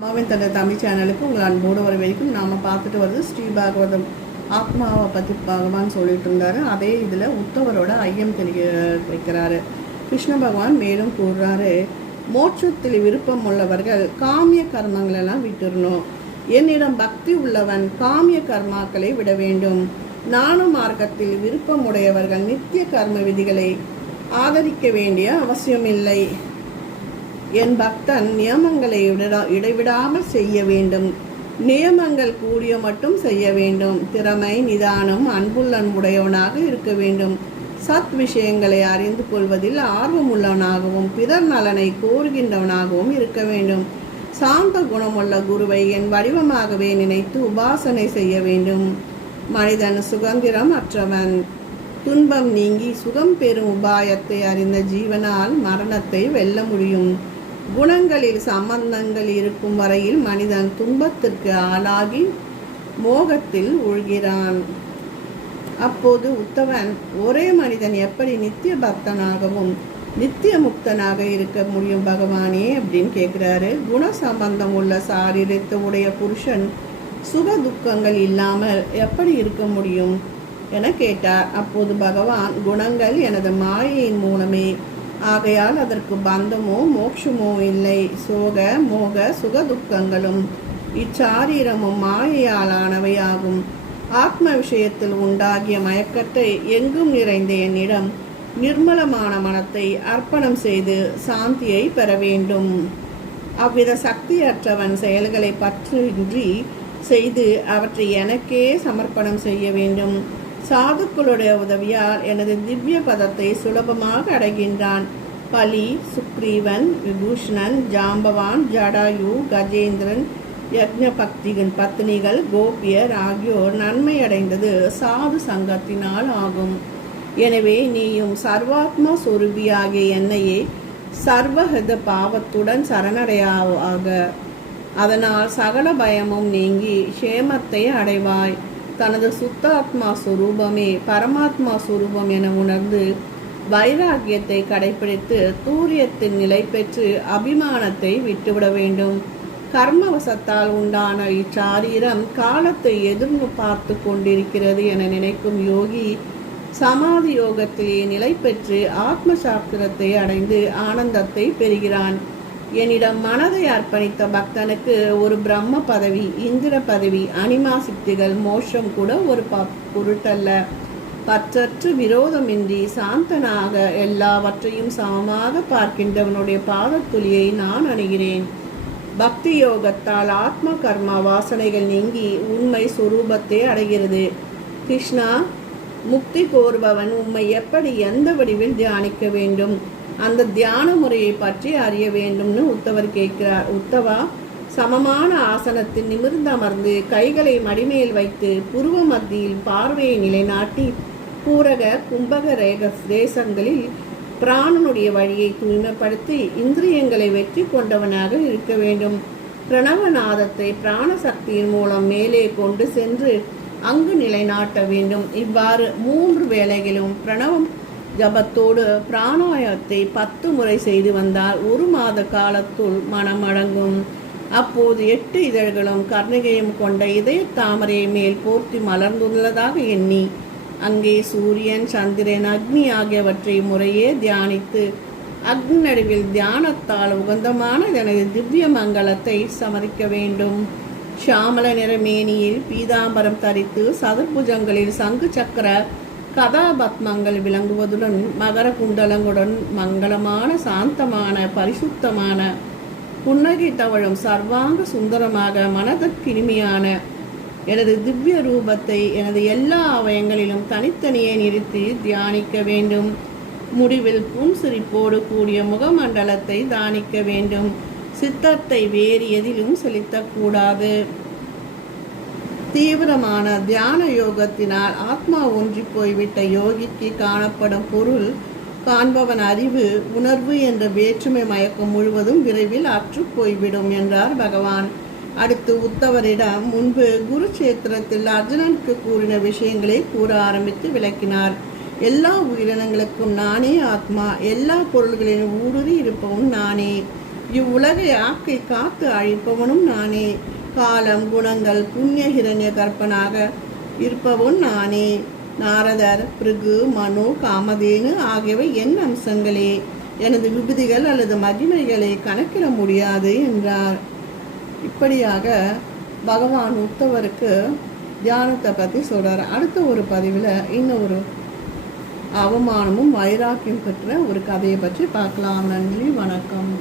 அம்மாவின் தந்தை தமிழ் சேனலுக்கு உங்கள் அன்போடு வர வரைக்கும் நாம் பார்த்துட்டு வருது ஸ்ரீ பாகவதம். ஆத்மாவை பற்றி பகவான் சொல்லிட்டு இருந்தாரு. அதே இதில் உத்தவரோட ஐயம் தெளிக்க வைக்கிறாரு. கிருஷ்ண பகவான் மேலும் கூறுறாரு மோட்சத்தில் விருப்பம் உள்ளவர்கள் காமிய கர்மங்களெல்லாம் விட்டுடணும் என்னிடம் பக்தி உள்ளவன் காமிய கர்மாக்களை விட வேண்டும். நானும் மார்க்கத்தில் விருப்பம் உடையவர்கள் நித்திய கர்ம விதிகளை ஆதரிக்க வேண்டிய அவசியமில்லை என் பக்தன் நியமங்களை விடா- இடைவிடாமல் செய்ய வேண்டும். நியமங்கள் கூடிய மட்டும் செய்ய வேண்டும். திறமை நிதானம் அன்புள்ளன் உடையவனாக இருக்க வேண்டும். சத் விஷயங்களை அறிந்து கொள்வதில் ஆர்வமுள்ளவனாகவும் பிறர் நலனை கோருகின்றவனாகவும் இருக்க வேண்டும். சாந்த குணமுள்ள குருவை என் வடிவமாகவே நினைத்து உபாசனை செய்ய வேண்டும். மனிதன் சுதந்திரம் அற்றவன். துன்பம் நீங்கி சுகம் பெறும் உபாயத்தை அறிந்த ஜீவனால் மரணத்தை வெல்ல முடியும். குணங்களில் சம்பந்தங்கள் இருக்கும் வரையில் மனிதன் துன்பத்திற்கு ஆளாகி மோகத்தில் உழ்கிறான். அப்போது உத்தவன் ஒரே மனிதன் எப்படி நித்திய பக்தனாகவும் நித்திய முக்தனாக இருக்க முடியும் பகவானே? அப்படின்னு கேட்குறாரு குண சம்பந்தம் உள்ள சாரீரத்தை உடைய புருஷன் சுக துக்கங்கள் இல்லாமல் எப்படி இருக்க முடியும்? என கேட்டார். அப்போது பகவான் குணங்கள் எனது மாயையின் மூலமே ஆகையால் அதற்கு பந்தமோ மோட்சமோ இல்லை. சோக மோக சுக துக்கங்களும் இச்சாரீரமும் மாயையாலானவையாகும். ஆத்ம விஷயத்தில் உண்டாகிய மயக்கத்தை எங்கும் நிறைந்த என்னிடம் நிர்மலமான மனத்தை அர்ப்பணம் செய்து சாந்தியை பெற வேண்டும். அவ்வித சக்தியற்றவன் செயல்களை பற்றின்றி செய்து அவற்றை எனக்கே சமர்ப்பணம் செய்ய வேண்டும். சாதுக்களுடைய உதவியால் எனது திவ்ய பதத்தை சுலபமாக அடைகின்றான். பலி சுக்ரீவன் விபூஷணன் ஜாம்பவான் ஜடாயு கஜேந்திரன் யக்ஞ பக்திகன் பத்னிகள் கோபியர் ஆகியோர் நன்மையடைந்தது சாது சங்கத்தினால் ஆகும். எனவே நீயும் சர்வாத்மா சொருபியாகிய என்னையே சர்வஹித பாவத்துடன் சரணடையாவாக. அதனால் சகல பயமும் நீங்கி க்ஷேமத்தை அடைவாய். தனது சுத்தாத்மா சுரூபமே பரமாத்மா சுரூபம் என உணர்ந்து வைராகியத்தை கடைபிடித்து தூரியத்தின் நிலை பெற்று அபிமானத்தை விட்டுவிட வேண்டும். கர்மவசத்தால் உண்டான இச்சாரீரம் காலத்தை எதிர்ந்து பார்த்து கொண்டிருக்கிறது என நினைக்கும் யோகி சமாதி யோகத்திலே நிலை பெற்று ஆத்ம சாஸ்திரத்தை அடைந்து ஆனந்தத்தை பெறுகிறான். என்னிடம் மனதை அர்ப்பணித்த பக்தனுக்கு ஒரு பிரம்ம பதவி இந்திர பதவி அனிமா சித்திகள் மோஷம் கூட ஒரு ப பொருட்டல்ல. பற்றற்று விரோதமின்றி சாந்தனாக எல்லாவற்றையும் சமமாக பார்க்கின்றவனுடைய பாதத்துளியை நான் அணுகிறேன். பக்தி யோகத்தால் ஆத்ம கர்மா வாசனைகள் நீங்கி உண்மை சுரூபத்தை அடைகிறது. கிருஷ்ணா முக்தி கோருபவன் உம்மை எப்படி எந்த வடிவில் தியானிக்க வேண்டும்? அந்த தியான முறையை பற்றி அறிய வேண்டும்னு உத்தவர் கேட்கிறார். உத்தவா சமமான ஆசனத்தில் நிமிர்ந்து அமர்ந்து கைகளை மடிமேல் வைத்து புருவ மத்தியில் பார்வையை நிலைநாட்டி பூரக கும்பக ரேக தேசங்களில் பிராணனுடைய வழியை தூய்மைப்படுத்தி இந்திரியங்களை வெற்றி கொண்டவனாக இருக்க வேண்டும். பிரணவநாதத்தை பிராண சக்தியின் மூலம் மேலே கொண்டு சென்று அங்கு நிலைநாட்ட வேண்டும். இவ்வாறு மூன்று வேளைகளிலும் பிரணவம் ஜபத்தோடு பிராணாயத்தை பத்து முறை செய்து வந்தால் ஒரு மாத காலத்துள் மனம் அடங்கும் அப்போது எட்டு இதழ்களும் கர்ணிகையும் கொண்ட இதய தாமரை மேல் போர்த்தி மலர்ந்துள்ளதாக எண்ணி அங்கே சூரியன் சந்திரன் அக்னி ஆகியவற்றை முறையே தியானித்து அக்னி நடுவில் தியானத்தால் உகந்தமான எனது திவ்ய மங்களத்தை சமரிக்க வேண்டும். ஷாமல நிற மேனியில் பீதாம்பரம் தரித்து சதுர்புஜங்களில் சங்கு சக்கர கதாபத்மங்கள் விளங்குவதுடன் மகர குண்டலங்களுடன் மங்களமான சாந்தமான பரிசுத்தமான புன்னகை தவழும் சர்வாங்க சுந்தரமாக மனதிற்கினிமையான எனது திவ்ய ரூபத்தை எனது எல்லா அவயங்களிலும் தனித்தனியே நிறுத்தி தியானிக்க வேண்டும். முடிவில் புன்சிரிப்போடு கூடிய முகமண்டலத்தை தானிக்க வேண்டும். சித்தத்தை வேறு எதிலும் செலுத்தக்கூடாது தீவிரமான தியான யோகத்தினால் ஆத்மா ஒன்றி போய்விட்ட யோகிக்கு காணப்படும் பொருள் காண்பவன் அறிவு உணர்வு என்ற வேற்றுமை மயக்கம் முழுவதும் விரைவில் அற்று போய்விடும் என்றார் பகவான். அடுத்து உத்தவரிடம் முன்பு குருச்சேத்திரத்தில் அர்ஜுனனுக்கு கூறின விஷயங்களை கூற ஆரம்பித்து விளக்கினார். எல்லா உயிரினங்களுக்கும் நானே ஆத்மா எல்லா பொருள்களிலும் ஊடுருவி இருப்பவும் நானே. இவ்வுலகை ஆக்கை காத்து அழிப்பவனும் நானே. காலம் குணங்கள் புண்ணிய ஹிரண்ய கற்பனாக இருப்பவன் நானே. நாரதர் பிருகு மனு காமதேனு ஆகியவை என் அம்சங்களே. எனது விபதிகள் அல்லது மகிமைகளை கணக்கிட முடியாது என்றார். இப்படியாக பகவான் உத்தவருக்கு தியானத்தை பற்றி சொல்கிறார் அடுத்த ஒரு பதிவில் இன்னும் ஒரு அவமானமும் வைராக்கியம் பெற்ற ஒரு கதையை பற்றி பார்க்கலாம். நன்றி வணக்கம்.